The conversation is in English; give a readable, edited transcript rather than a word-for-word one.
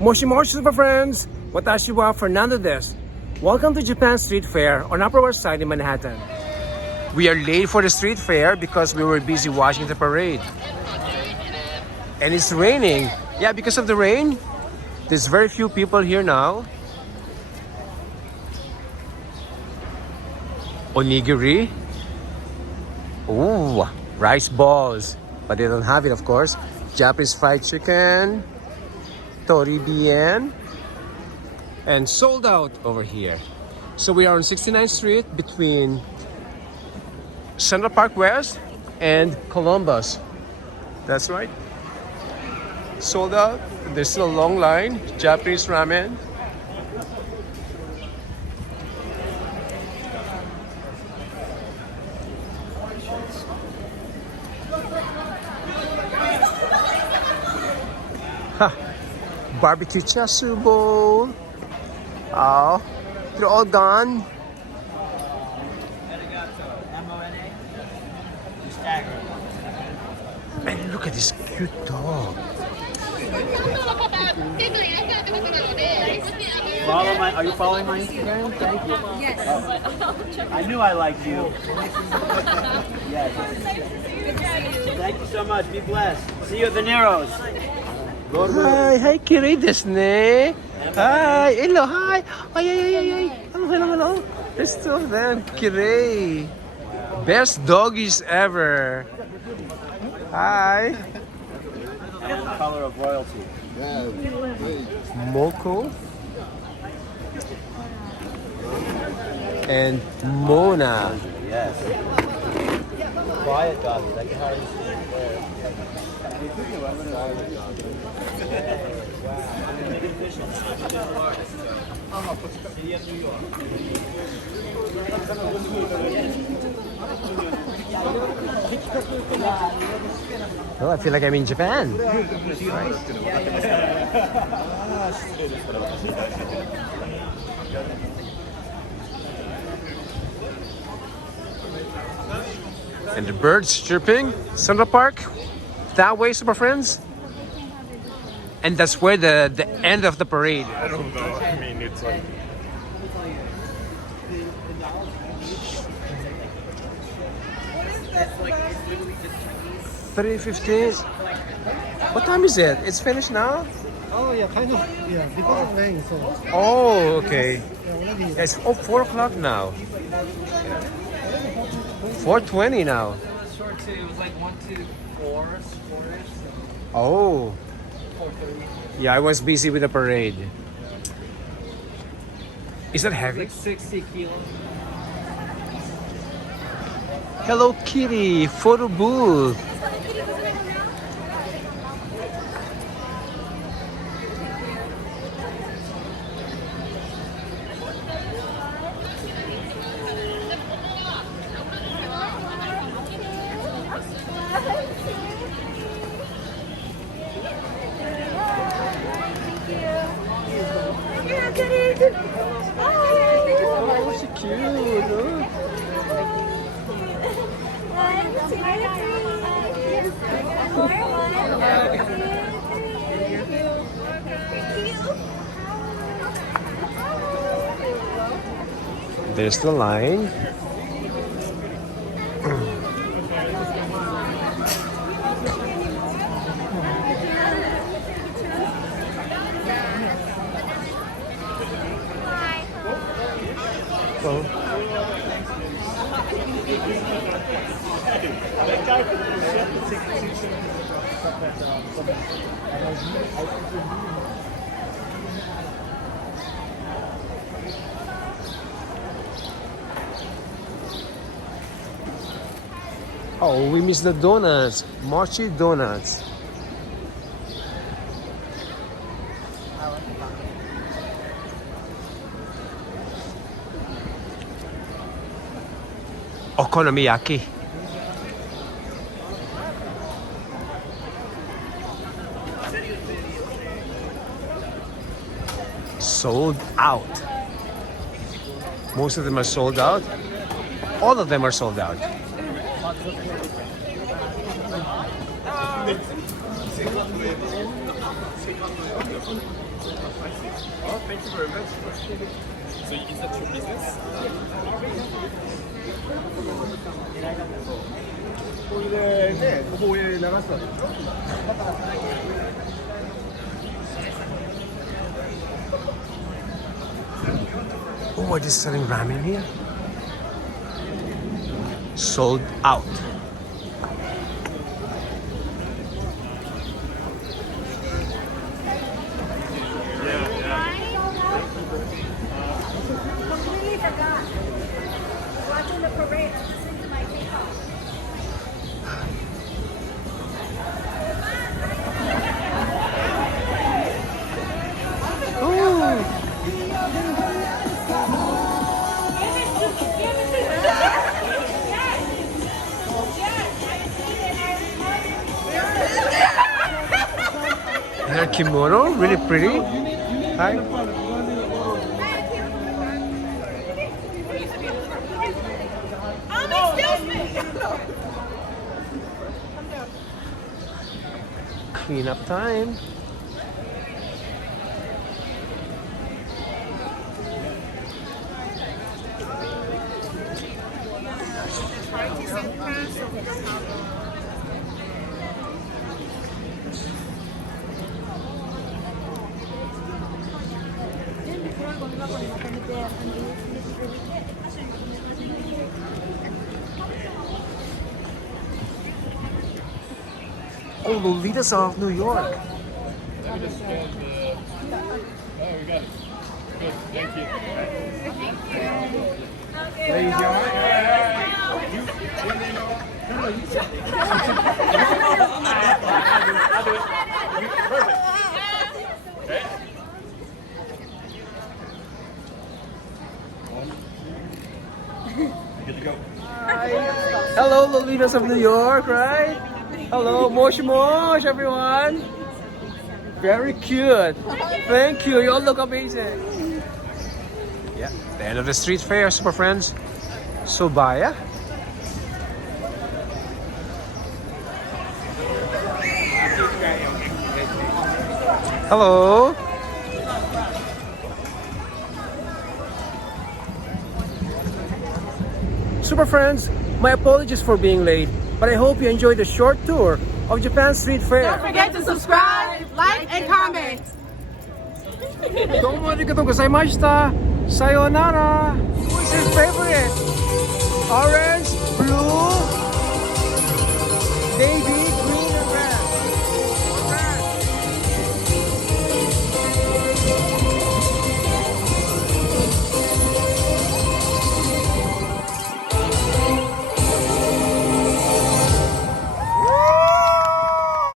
Moshi Moshi Super Friends! Watashi wa Fernando des. Welcome to Japan Street Fair on Upper West Side in Manhattan. We are late for the street fair because we were busy watching the parade. And it's raining. Yeah, because of the rain, there's very few people here now. Onigiri. Ooh, rice balls. But they don't have it, of course. Japanese fried chicken. Toribien. And sold out over here. So we are on 69th Street between Central Park West and Columbus. That's right. Sold out. There's still a long line. Japanese ramen. Ha! Barbecue chashu bowl. Oh, they're all gone. Arigato. M-O-N-A. You stagger. And look at this cute dog. Are you following my Instagram? Thank you. Yes. I knew I liked you. Yes. Thank you so much. Be blessed. See you at the Neros. Hi, Kiri desu ne. Hi, hello, hi. Ay. Hello. There's two of them. Kiri. Best doggies ever. Hi. And the color of royalty. Moko. And Mona. Yes. Quiet doggy. Like how you Oh, I feel like I'm in Japan. And the birds chirping. Central Park. That way, Super Friends. And that's where the end of the parade. I don't know. I mean, it's like... $3.50. What time is it? It's finished now? Oh yeah, kind of. Yeah, because of rain, so Oh, okay. yeah, already. It's 4 o'clock now. 4:20 now. Short too. It was like 1 to 4, 4-ish. Oh. 4:30. Yeah, I was busy with the parade. Is that heavy? Like 60 kilos. Hello Kitty, photo booth. Oh, she's cute. Oh. There's the line. Well, oh, we missed the donuts. Mochi donuts. Okonomiyaki. Sold out. Most of them are sold out. All of them are sold out. Oh, thank you very much. So is that your business? これでね、ここへ流すわけでしょ。Oh, are they selling ramen here? Sold out. Completely forgot. Watching the parade, listening to my takeoff. Their kimono, really pretty. Hi. Clean up time. Oh, Lolitas of New York. Oh, we got it. Good, thank you. Ladies, you alright? I'll do it. Perfect. Good to go. Hello, Lolitas of New York, right? Hello, Moshi Mosh, everyone. Very cute. Thank you. You all look amazing. Yeah, the end of the street fair, super friends. Sobaya. Hello. Super friends, my apologies for being late, but I hope you enjoyed the short tour of Japan Street Fair. Don't forget to subscribe, like, and comment. どうもありがとうございました。さようなら。What's your favorite? Orange, blue, navy,